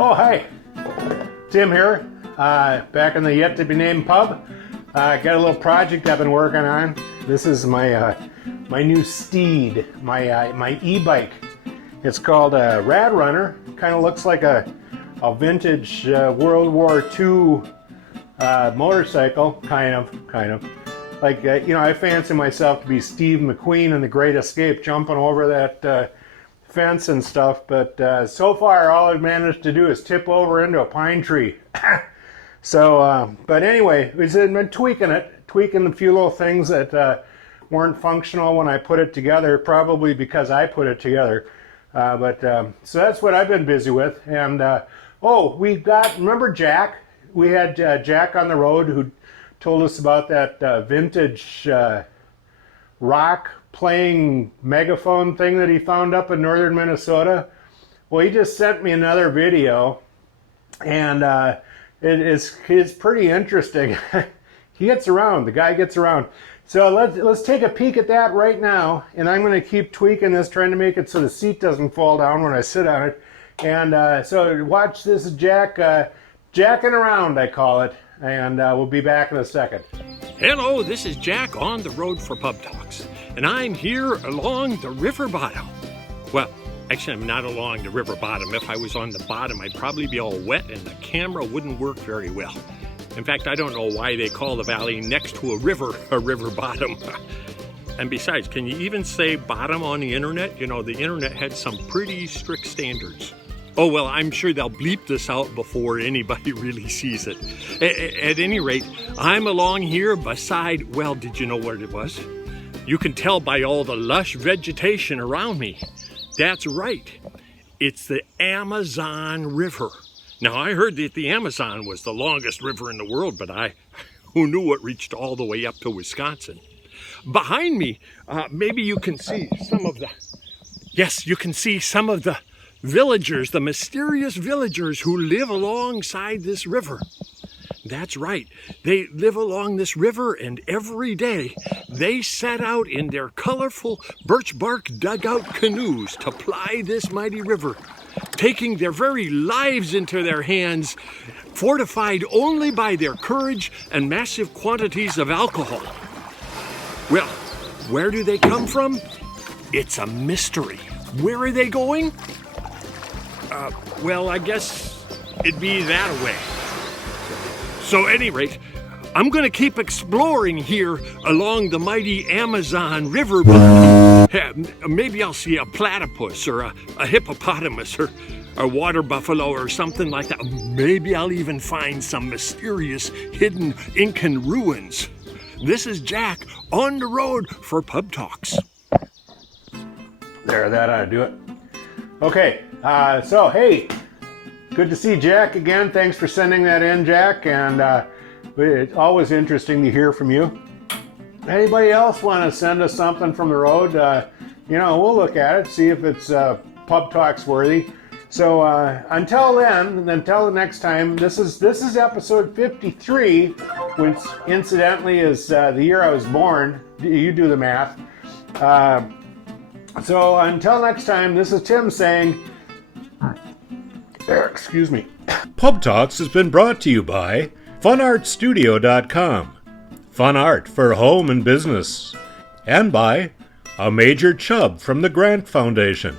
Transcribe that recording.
Oh, hi. Tim here, back in the yet-to-be-named pub. Got a little project I've been working on. This is my my new steed, my e-bike. It's called a Rad Runner. Kind of looks like a vintage World War II motorcycle, kind of. Like, I fancy myself to be Steve McQueen in The Great Escape, jumping over that fence and stuff, but so far all I've managed to do is tip over into a pine tree. So, but anyway, we've been tweaking a few little things that weren't functional when I put it together, probably because I put it together. So that's what I've been busy with. And remember Jack? We had Jack on the road who told us about that vintage rock playing megaphone thing that he found up in northern Minnesota. Well, he just sent me another video, and it's pretty interesting. The guy gets around. So let's take a peek at that right now, and I'm going to keep tweaking this, trying to make it so the seat doesn't fall down when I sit on it. And so watch this, is Jack jacking around, I call it, and we'll be back in a second. Hello, this is Jack on the road for Pub Talks, and I'm here along the river bottom. Well, actually, I'm not along the river bottom. If I was on the bottom, I'd probably be all wet and the camera wouldn't work very well. In fact, I don't know why they call the valley next to a river bottom. And besides, can you even say bottom on the internet? You know, the internet had some pretty strict standards. Oh, well, I'm sure they'll bleep this out before anybody really sees it. At any rate, I'm along here beside, well, did you know what it was? You can tell by all the lush vegetation around me. That's right. It's the Amazon River. Now, I heard that the Amazon was the longest river in the world, but who knew it reached all the way up to Wisconsin? Behind me, maybe you can see some of the villagers, the mysterious villagers who live alongside this river. That's right, they live along this river, and every day they set out in their colorful birch bark dugout canoes to ply this mighty river, taking their very lives into their hands, fortified only by their courage and massive quantities of alcohol. Well, where do they come from? It's a mystery. Where are they going? Well, I guess it'd be that way. So at any rate, I'm going to keep exploring here along the mighty Amazon River. Maybe I'll see a platypus or a hippopotamus or a water buffalo or something like that. Maybe I'll even find some mysterious hidden Incan ruins. This is Jack on the road for Pub Talks. There, that ought to do it. Okay, so hey, good to see Jack again. Thanks for sending that in, Jack, and it's always interesting to hear from you. Anybody else want to send us something from the road? We'll look at it, see if it's Pub Talks worthy. So until the next time, this is episode 53, which incidentally is the year I was born. You do the math. So until next time, this is Tim saying, excuse me. Pub Talks has been brought to you by funartstudio.com, fun art for home and business, and by a Major Chubb from the Grant Foundation.